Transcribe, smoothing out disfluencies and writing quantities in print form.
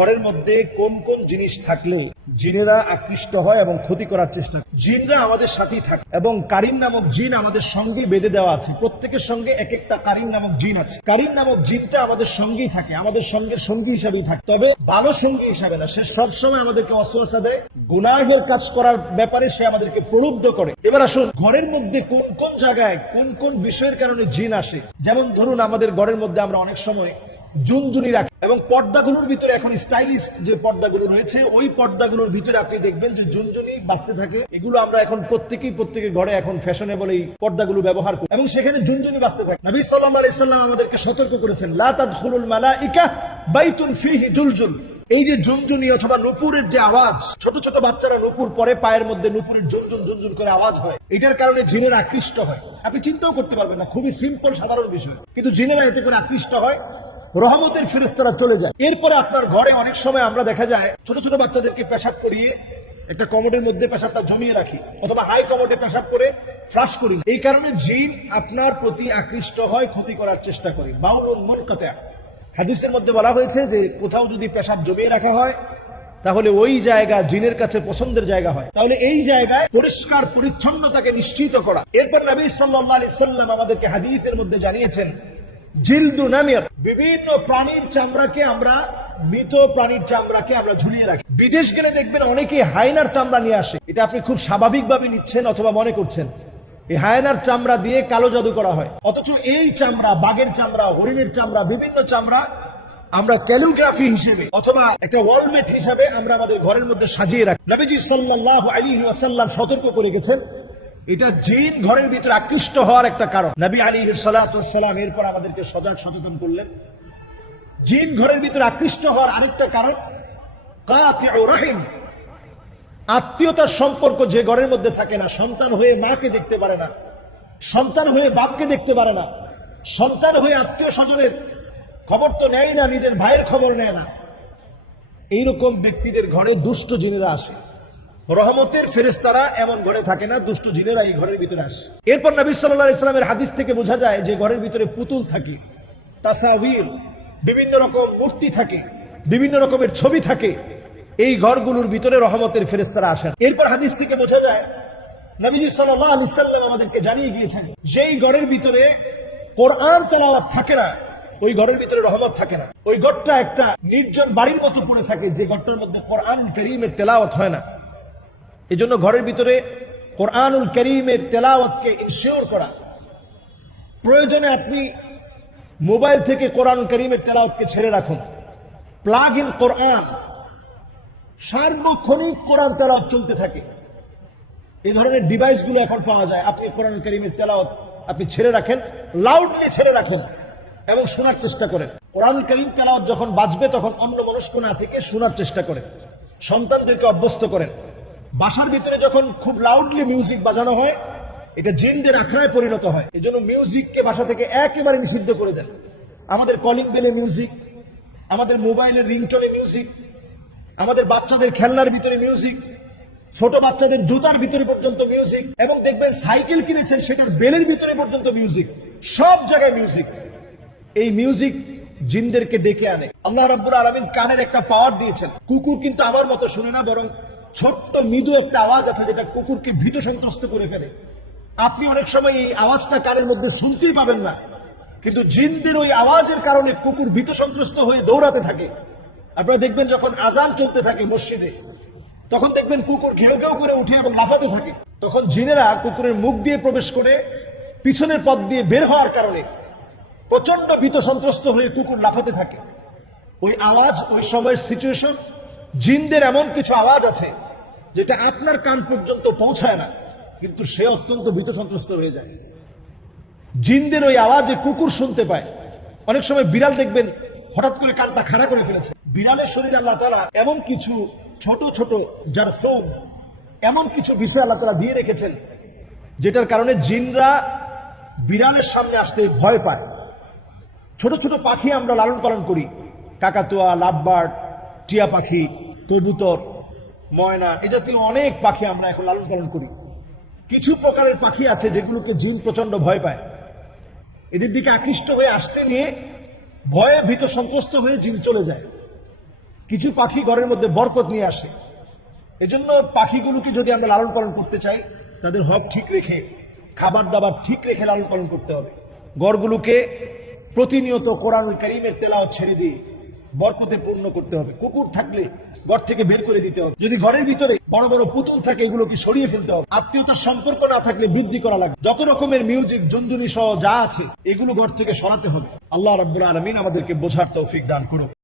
ঘরের মধ্যে কোন কোন জিনিস থাকলে জিনেরা আকৃষ্ট হয় এবং ক্ষতি করার চেষ্টা করে। জিনরা আমাদের সাথেই থাকে এবং কারিন নামক জিন আমাদের সঙ্গে বেঁধে দেওয়া আছে। প্রত্যেকের সঙ্গে এক একটা কারিন নামক জিন আছে। কারিন নামক জিনটা আমাদের সঙ্গেই থাকে, আমাদের সঙ্গের সঙ্গী হিসাবেই থাকে, তবে ভালো সঙ্গী হিসাবে না। সে সবসময় আমাদেরকে ওয়াসওয়াসা দেয়, গুনাহের কাজ করার ব্যাপারে সে আমাদেরকে প্রলুব্ধ করে। এবার আসুন, ঘরের মধ্যে কোন কোন জায়গায় কোন কোন বিষয়ের কারণে জিন আসে। যেমন ধরুন, আমাদের ঘরের মধ্যে আমরা অনেক সময় জুনজুনি রাখি এবং পর্দাগুলোর ভিতরে এখন স্টাইলিশ যে পর্দাগুলো রয়েছে, ওই পর্দাগুলোর ভিতরে আপনি দেখবেন যে জুনজুনি বাজতে থাকে। এগুলো আমরা এখন প্রত্যেকের ঘরে এখন ফ্যাশনেবল এই পর্দাগুলো ব্যবহার করি এবং সেখানে জুনজুনি বাজতে থাকে। নবী সাল্লাল্লাহু আলাইহি সাল্লাম আমাদেরকে সতর্ক করেছেন, লা তাদখুলুল মালাইকা বাইতুন ফীহি জুলজুল। এই যে জুনজুনি অথবা নূপুরের যে আওয়াজ, ছোট ছোট বাচ্চারা নূপুর পরে, পায়ের মধ্যে নূপুরের ঝুনঝুন ঝুনঝুন করে আওয়াজ হয়, এটার কারণে জিনেরা আকৃষ্ট হয়। আপনি চিন্তাও করতে পারবেন না, খুবই সিম্পল সাধারণ বিষয়, কিন্তু জিনেরা এতে করে আকৃষ্ট হয়, রহমতের ফেরেশতারা চলে যায়। এরপরে আপনার ঘরে অনেক সময় আমরা দেখা যায় ছোট ছোট বাচ্চাদেরকে পেশাব করিয়ে একটা কমোডের মধ্যে পেশাবটা জমিয়ে রাখি অথবা হাই কমোডে পেশাব করে ফ্লাশ করি। এই কারণে জিন আপনার প্রতি আকৃষ্ট হয়, ক্ষতি করার চেষ্টা করে। বাউলুন মুনকাতা, হাদিসের মধ্যে বলা হয়েছে যে কোথাও যদি পেশাব জমিয়ে রাখা হয় তাহলে ওই জায়গা জিনের কাছে পছন্দের জায়গা হয়। তাহলে এই জায়গায় পরিষ্কার পরিচ্ছন্নতাকে নিশ্চিত করা। এরপর নবী সাল্লাল্লাহু আলাইহি সাল্লাম আমাদেরকে হাদিসের মধ্যে জানিয়েছেন, জিলদু নামির, বিভিন্ন প্রাণীর চামড়াকে আমরা, মৃত প্রাণীর চামড়াকে আমরা ঝুলিয়ে রাখি। বিদেশ গেলে দেখবেন অনেকে হায়নার চামড়া নিয়ে আসে। এটা আপনি খুব স্বাভাবিকভাবে নিচ্ছেন অথবা মনে করছেন এই হায়নার চামড়া দিয়ে কালো জাদু করা হয়, অথচ এই চামড়া, বাঘের চামড়া, হরিণের চামড়া, বিভিন্ন চামড়া আমরা ক্যালিগ্রাফি হিসেবে অথবা একটা ওয়ালমেট হিসেবে আমরা আমাদের ঘরের মধ্যে সাজিয়ে রাখি। নবীজি সাল্লাল্লাহু আলাইহি ওয়াসাল্লাম সতর্ক করে গেছেন, এটা জিন ঘরের ভিতরে আকৃষ্ট হওয়ার একটা কারণ। নবী আলাইহিস সালাতু ওয়াস সালাম এরপর আমাদেরকে সজাগ সচেতন করলেন, জিন ঘরের ভিতরে আকৃষ্ট হওয়ার আরেকটা কারণ কাতিউ রহিম, আত্মীয়তার সম্পর্ক যে ঘরের মধ্যে থাকে না। সন্তান হয়ে মাকে দেখতে পারে না, সন্তান হয়ে বাপকে দেখতে পারে না, সন্তান হয়ে আত্মীয় স্বজনের খবর তো নেয় না, নিজের ভাইয়ের খবর নেয় না, এইরকম ব্যক্তিদের ঘরে দুষ্ট জিনেরা আসে। রহমতের ফেরেশতারা এমন ঘরে থাকে না, দুষ্ট জিনেরা এই ঘরের ভিতরে আসে। এরপর নবী সাল্লাল্লাহু আলাইহি ওয়াসাল্লামের হাদিস থেকে বোঝা যায় যে ঘরের ভিতরে পুতুল থাকে, তাসাবির, বিভিন্ন রকম মূর্তি থাকে, বিভিন্ন রকমের ছবি থাকে, এই ঘরগুলোর ভিতরে রহমতের ফেরেশতারা আসেন। এরপর হাদিস থেকে বোঝা যায় নবীজি সাল্লাল্লাহু আলাইহি ওয়াসাল্লাম আমাদেরকে জানিয়ে গিয়েছেন, যেই ঘরের ভিতরে কোরআন তেলাওয়াত থাকে না, ওই ঘরের ভিতরে রহমত থাকে না। ওই ঘরটা একটা নির্জন বাড়ির মতো পড়ে থাকে, যে ঘরটার মধ্যে কোরআন কারীমের তেলাওয়াত হয় না। এজন্য ঘরের ভিতরে কোরআনুল কারীমের তেলাওয়াতকে ইনশিওর করা প্রয়োজনে। আপনি মোবাইল থেকে কোরআনুল কারীমের তেলাওয়াতকে ছেড়ে রাখুন, প্লাগ ইন কোরআন, সার্বক্ষণিক কোরআন তেলাওয়াত চলতে থাকে। এই ধরনের ডিভাইসগুলো এখন পাওয়া যায়। আপনি কোরআনুল কারীমের তেলাওয়াত আপনি ছেড়ে রাখেন, লাউডলি ছেড়ে রাখেন এবং শোনার চেষ্টা করেন। কোরআনুল কারীম তেলাওয়াত যখন বাজবে তখন অন্যমনস্ক না থেকে শোনার চেষ্টা করেন। সন্তানদেরকে অভ্যস্ত করেন। বাসার ভিতরে যখন খুব লাউডলি মিউজিক বাজানো হয়, এটা জিনদের আখড়ায় পরিণত হয়। এজন্য মিউজিককে বাসা থেকে একেবারে নিষিদ্ধ করে দেন। আমাদের কলিং বেলে মিউজিক, আমাদের মোবাইলের রিংটোনে মিউজিক, আমাদের বাচ্চাদের খেলনার ভিতরে মিউজিক, ছোট বাচ্চাদের জুতার ভিতরে পর্যন্ত মিউজিক, এবং দেখবেন সাইকেল কিনেছেন সেটার বেলের ভিতরে পর্যন্ত মিউজিক, সব জায়গায় মিউজিক। এই মিউজিক জিনদেরকে ডেকে আনে। আল্লাহ রাব্বুল আলামিন কানের একটা পাওয়ার দিয়েছেন। কুকুর কিন্তু আমার মতো শুনে না, বরং ছোট্ট মৃদু একটা আওয়াজ আছে যেটা কুকুরকে ভীত সন্ত্রস্ত করে ফেলে। আপনি অনেক সময় এই আওয়াজটা কানের মধ্যে শুনতেই পাবেন না, কিন্তু জিনদের ওই আওয়াজের কারণে কুকুর ভীত সন্ত্রস্ত হয়ে দৌড়াতে থাকে। আপনারা দেখবেন যখন আজান চলতে থাকে মসজিদে, তখন দেখবেন কুকুর ঘেউ ঘেউ করে উঠে এবং লাফাতে থাকে। তখন জিনেরা কুকুরের মুখ দিয়ে প্রবেশ করে পিছনের পথ দিয়ে বের হওয়ার কারণে প্রচন্ড ভীত সন্ত্রস্ত হয়ে কুকুর লাফাতে থাকে। ওই আওয়াজ, ওই সময়ের সিচুয়েশন, জিনদের এমন কিছু আওয়াজ আছে যেটা আপনার কান পর্যন্ত পৌঁছায় না, কিন্তু সে অত্যন্ত ভীত সন্ত্রস্ত হয়ে যায়। জিনদের ওই আওয়াজে কুকুর শুনতে পায়। অনেক সময় বিড়াল দেখবেন হঠাৎ করে কানটা খাড়া করে ফেলেছে। বিড়ালের শরীরে আল্লাহ তাআলা এমন কিছু ছোট ছোট জারসুম, এমন কিছু বিষয় আল্লাহ তাআলা দিয়ে রেখেছেন যেটার কারণে জিনরা বিড়ালের সামনে আসতে ভয় পায়। ছোট ছোট পাখি আমরা লালন পালন করি, কাকাতুয়া, লাভবার্ড, টিয়া পাখি, কবুতর, ময়না, এ জাতীয় অনেক পাখি আমরা এখন লালন পালন করি। কিছু প্রকারের পাখি আছে যেগুলোকে জিন প্রচন্ড ভয় পায়। এদের দিকে আকৃষ্ট হয়ে আসতে নিয়ে ভয়ে ভীত সন্ত্রস্ত হয়ে জিন চলে যায়। কিছু পাখি ঘরের মধ্যে বরকত নিয়ে আসে। এজন্য পাখিগুলোকে যদি আমরা লালন পালন করতে চাই, তাদের হক ঠিক রেখে, খাবার দাবার ঠিক রেখে লালন পালন করতে হবে। ঘরগুলোকে প্রতিনিয়ত কোরআনুল কারীমের তেলাওয়াত ছেড়ে দিয়ে বরকতে পূর্ণ করতে হবে। কুকুর থাকলে ঘর থেকে বের করে দিতে হবে। যদি ঘরের ভিতরে বড় বড় পুতুল থাকে, এগুলোকে সরিয়ে ফেলতে হবে। আত্মীয়তার সম্পর্ক না থাকলে বৃদ্ধি করা লাগবে। যত রকমের মিউজিক, জঞ্জুনি সহ যা আছে, এগুলো ঘর থেকে সরাতে হবে। আল্লাহ রাব্বুল আলামিন আমাদেরকে বোঝার তৌফিক দান করুন।